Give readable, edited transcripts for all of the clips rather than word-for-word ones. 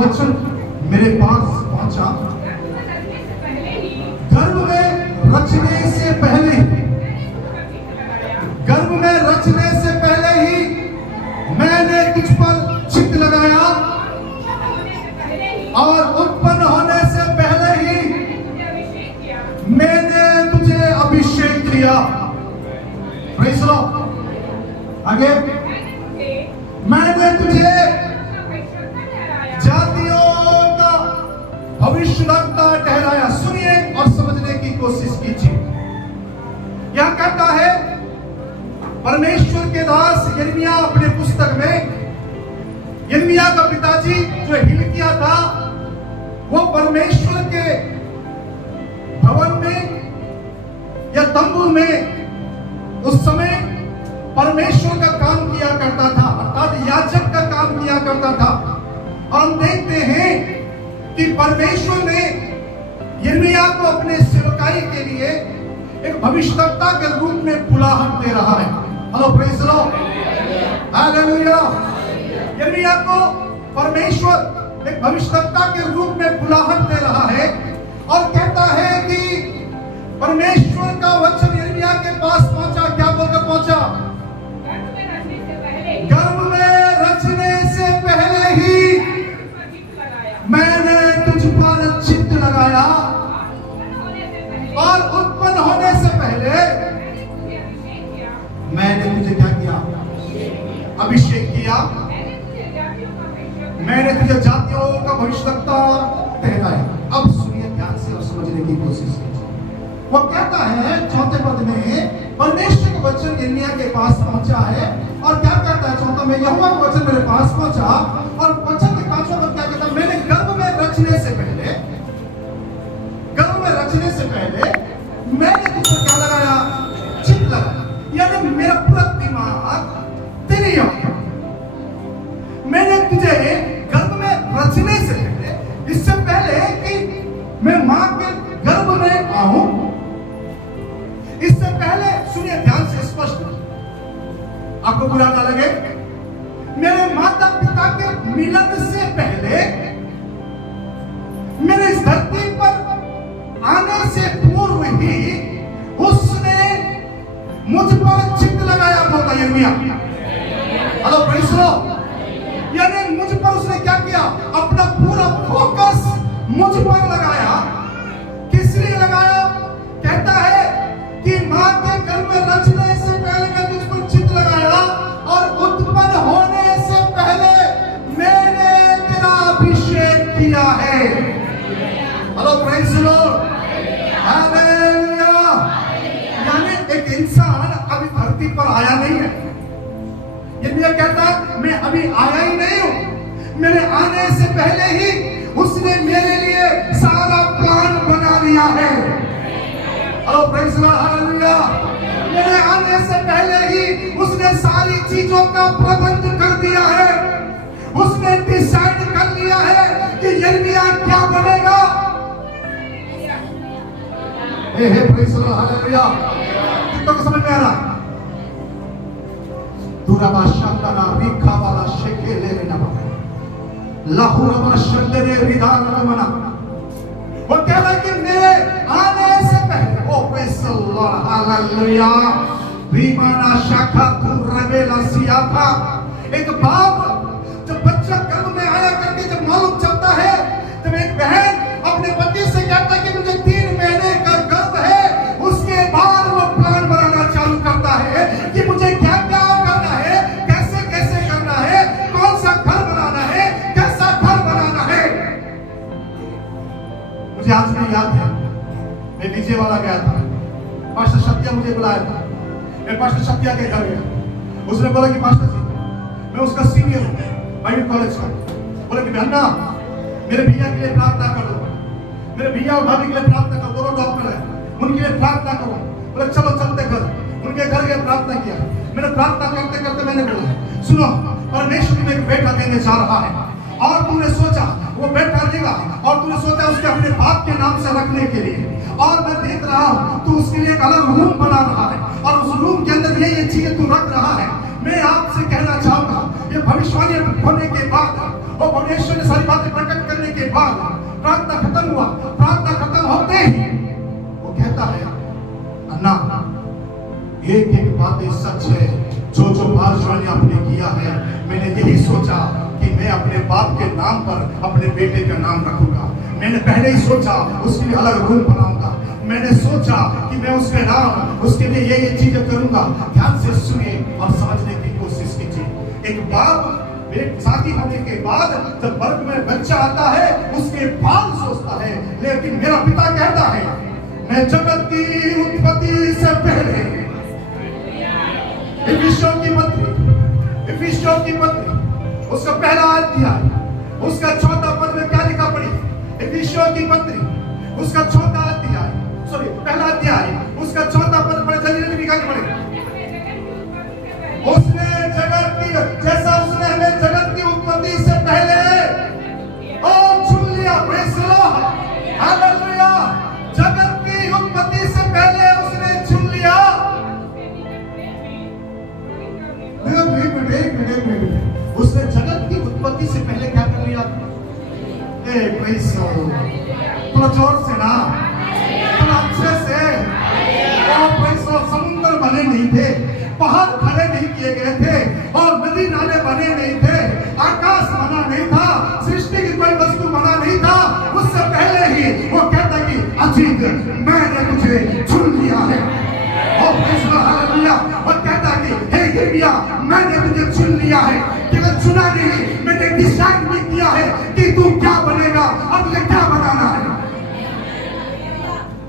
वचन मेरे पास पहुंचा, गर्भ में रचने से पहले, गर्भ में रचने से पहले ही मैंने तुझ पर चित्त लगाया और उत्पन्न होने से पहले ही मैंने तुझे अभिषेक किया। Praise the Lord. आगे, मैंने तुझे जातियों का भविष्यवक्ता ठहराया। सुनिए और समझने की कोशिश कीजिए। यह कहता है परमेश्वर के दास यिर्मयाह अपने पुस्तक में, यिर्मयाह का पिताजी जो हिल्किय्याह था, वो परमेश्वर के भवन में या तंबू में उस समय परमेश्वर का काम किया करता था, अर्थात याजक का काम किया करता था। और हम देखते हैं कि परमेश्वर ने यिर्मयाह को अपने सेवकाई के लिए एक भविष्यवक्ता के रूप में बुलाहट दे रहा है। Hello, praise the Lord, hallelujah. यिर्मयाह को परमेश्वर एक भविष्यवक्ता के रूप में बुलाहट दे रहा है और कहता है कि परमेश्वर का वचन यिर्मयाह के पास पहुंचा। क्या बोलकर पहुंचा? गर्भ में रचने से पहले ही मैंने तुझ पर चित्त लगाया और उत्पन्न होने से पहले मैंने तुझे क्या किया? अभिषेक किया। मैंने तुझे जातियों का भविष्यवक्ता ठहराया। अब सुनिए ध्यान से और समझने की कोशिश कीजिए। वो कहता है चौथे पद में, परमेश्वर का वचन यिर्मयाह के पास पहुंचा है और क्या कहता है चौथा में? यहोवा का वचन मेरे पास पहुंचा। और वचन के पांचवा पद क्या कहता है? मैंने गर्भ में रचने से पहले, गर्भ में रचने से पहले मैंने तुझ पर क्या लगाया? चित्त लगाया। यानी मेरा पूरा दिमाग तेरी ओर। मैंने तुझे गर्भ में रचने से पहले, इससे पहले कि मैं मां के गर्भ में आऊं, इससे पहले, सुनिए ध्यान से स्पष्ट, आपको बुरा ना लगे, मेरे माता पिता के मिलन से पहले, मेरे इस धरती पर आने से पूर्व ही उसने मुझ पर चित्त लगाया। बोलता यिर्मयाह। Hello, praise the Lord. यानी मुझ पर उसने क्या किया? अपना पूरा फोकस मुझ पर लगाया। किस लिए लगाया? कहता है कि मां के गर्भ में रचने से पहले मैं तुझ पर चित्त लगाया और उत्पन्न होने से पहले मैंने तेरा अभिषेक किया है। Hello, praise the Lord, hallelujah. यानी एक इंसान अभी धरती पर आया नहीं है। यिर्मयाह कहता है मैं अभी आया ही नहीं हूं, मेरे आने से पहले ही उसने मेरे लिए सारा प्लान बना लिया है। Hello, praise the Lord, hallelujah. मेरे आने से पहले ही उसने सारी चीजों का प्रबंध कर दिया है। उसने डिसाइड कर लिया है कि यिर्मयाह क्या बनेगा। हे प्रेज़ द लॉर्ड, हालेलुया। कितनों को समझ में आ रहा? दुराबा शांताना रिखा वाला शेके ले लेना लाहुराबा शंदरे विधान रमना। वो कह रहा है कि मेरे आने से पहले, ओ प्रेज़ द लॉर्ड, हालेलुया। भीमाना शाखा तुरबेला सियाथा। एक बाप जब बच्चा गर्भ में आया करके जब मालूम चलता है, जब एक बहन अपने पति से कहता है कि मुझे 3 महीने का गर्भ है, उसके बाद वो प्लान बनाना चालू करता है कि मुझे क्या क्या करना है, कैसे कैसे करना है, कौन सा घर बनाना है, कैसा घर बनाना है। मुझे आज भी याद है, मैं विजय वाला गया था, पास्टर सत्या मुझे बुलाया था। मैं पास्टर सत्या के घर गया। उसने बोला कि पास्टर जी, मैं उसका सीनियर हूँ बाइबल कॉलेज का। बोला कि अन्ना, मेरे भैया के लिए प्रार्थना करो, मेरे भैया और भाभी के लिए प्रार्थना करो, दोनों डॉक्टर हैं, उनके लिए प्रार्थना करो। बोले चलो चलते घर। उनके घर गए, प्रार्थना किया। मैंने प्रार्थना करते करते मैंने बोला, सुनो, परमेश्वर तुम्हें एक बेटा देने जा रहा है और तूने सोचा वो बेटा देगा और तूने सोचा उसके अपने बाप के नाम से रखने के लिए, और मैं देख रहा हूँ तू उसके लिए एक अलग रूम बना रहा है और उस रूम के अंदर ये चीजें तू रख रहा है। मैं आपसे कहना चाहूंगा, ये भविष्यवाणी होने के बाद वो परमेश्वर ने सारी बातें प्रकट करने के बाद प्रार्थना खत्म हुआ। प्रार्थना खत्म होते ही वो कहता है, अन्ना एक एक बातें सच है, जो जो भविष्यवाणी आपने किया है, मैंने यही सोचा कि मैं अपने बाप के नाम पर अपने बेटे का नाम रखूंगा। मैंने पहले ही सोचा उसके लिए अलग रूम बनाऊंगा। मैंने सोचा कि मैं उसके नाम, उसके लिए ये चीजें करूंगा। ध्यान से सुनिए और समझने की कोशिश कीजिए। एक बाप शादी होने के बाद जब गर्भ में बच्चा आता है, उसके बाद सोचता है, लेकिन मेरा पिता कहता है, मैं जगत की उत्पत्ति से पहले, इफिसियों की पत्री उसका पहला अध्याय, उसका 4 पद में क्या लिखा पड़ी? इफिसियों की पत्री उसका 4 अध्याय, पहला अध्याय उसका 4 पद पढ़े, जल्दी निकाल पड़े। उसने जगत की, जैसा उसने हमें जगत की उत्पत्ति से पहले और चुन लिया। Praise the Lord, hallelujah. जगत की उत्पत्ति से पहले उसने चुन लिया। एक मिनट, उसने जगत की उत्पत्ति से पहले क्या कर लिया? प्रेज़ द लॉर्ड, थोड़ा जोर से ना, थोड़ा अच्छे से। प्रेज़ द लॉर्ड, समुद्र बने नहीं थे, पहाड़ खड़े नहीं किए गए थे, और नदी नाले बने नहीं थे, आकाश बना नहीं था, सृष्टि की कोई वस्तु बना नहीं था। उससे पहले ही वो कहता कि अजीत, मैंने तुझे चुन लिया है। और हालेलुया, और कहता कि हे यिर्मयाह, मैंने तुझे चुन लिया है। केवल चुना नहीं, मैंने डिसाइड भी किया है कि तू क्या बनेगा और तुझे क्या बनाना है।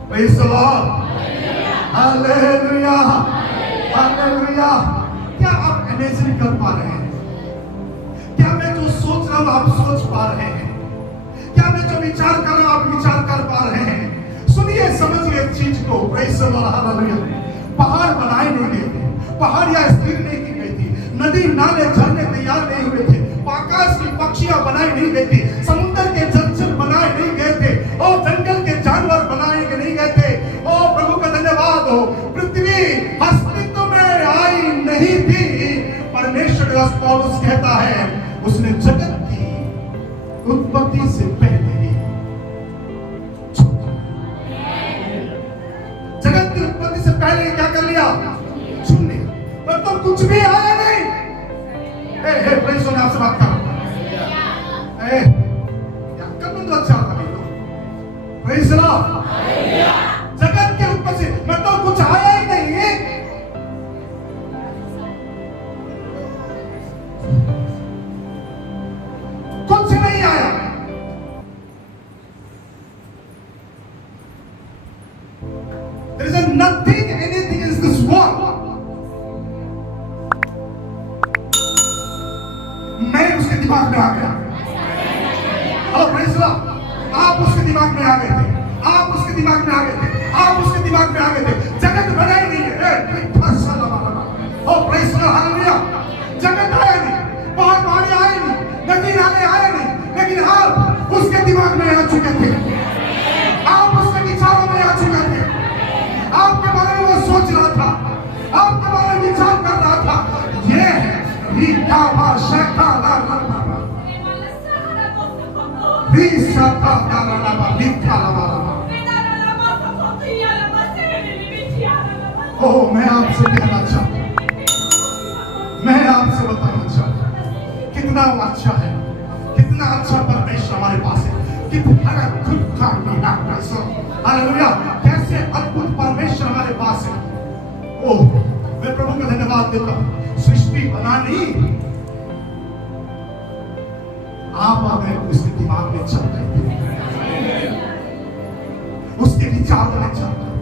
Praise the Lord, hallelujah, hallelujah. क्या आप इमेजिन कर पा रहे हैं? क्या मैं जो सोच रहा हूं आप सोच पा रहे हैं? क्या मैं जो विचार कर रहा हूं आप विचार कर पा रहे हैं? सुनिए, समझिए इस चीज को। Praise the Lord, hallelujah. पहाड़ बनाए नहीं गए थे, पहाड़ियां स्थिर नहीं की गई थी, नदी नाले झरने तैयार नहीं हुए थे, आकाश की पक्षियां बनाई नहीं गई थी, समुद्र के जलचर बनाए नहीं गए थे, और जंगल के जानवर बनाए नहीं गए थे। ओ प्रभु का धन्यवाद हो। पृथ्वी अस्तित्व में आई नहीं थी। परमेश्वर दास पौलुस कहता है, उसने जगत की उत्पत्ति से पहले ही, जगत की उत्पत्ति से पहले क्या कर लिया? चुन लिया। पर तो कुछ भी आया नहीं। प्रेज़ द लॉर्ड, आपसे बात कर तो अच्छा था। प्रेज़ द लॉर्ड, जगत के उत्पत्ति से मतलब कुछ आया ही नहीं। कुछ नहीं आया। There is nothing, anything in this world. मैं उसके दिमाग में आ गया। और प्रेज़ द लॉर्ड, आप उसके दिमाग में आ गए थे, आप उसके दिमाग में आ गए थे, आप उसके दिमाग में आ गए थे। जगत बना ही नहीं है। और प्रेज़ द लॉर्ड, हालेलुया। जगत आया नहीं, पहाड़ आए नहीं, नदी नाले आए नहीं, लेकिन आप उसके दिमाग में आ चुके थे, आप उसके विचारों में आ चुके थे। आपके बारे में वो सोच रहा था, आपके बारे में विचार कर रहा था। ये है मैं आपसे कहना चाहता हूं, मैं आपसे बताना चाहता हूं, कितना अच्छा है, कितना अच्छा परमेश्वर हमारे पास है, कितना अद्भुत हालेलुया, कैसे अद्भुत परमेश्वर हमारे पास है। ओह, मैं प्रभु का धन्यवाद देता हूं। सृष्टि बनानी, आप हमें उसके दिमाग में चल रहे थे, उसके विचार में चल रहे थे।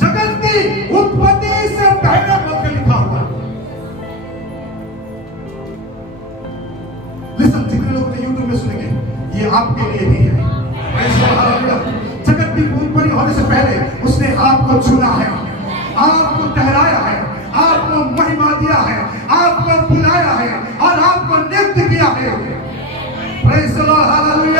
जगत की उत्पत्ति से पहले पद लिखा हुआ है। लिसन, जितने लोग यूट्यूब में सुनेंगे, ये आपके लिए भी है। जगत की उत्पत्ति होने से पहले उसने आपको चुना है, आपको ठहराया है, आपको महिमा दिया है, आपको बुलाया है और आपको नियुक्त किया है। Praise the Lord, hallelujah.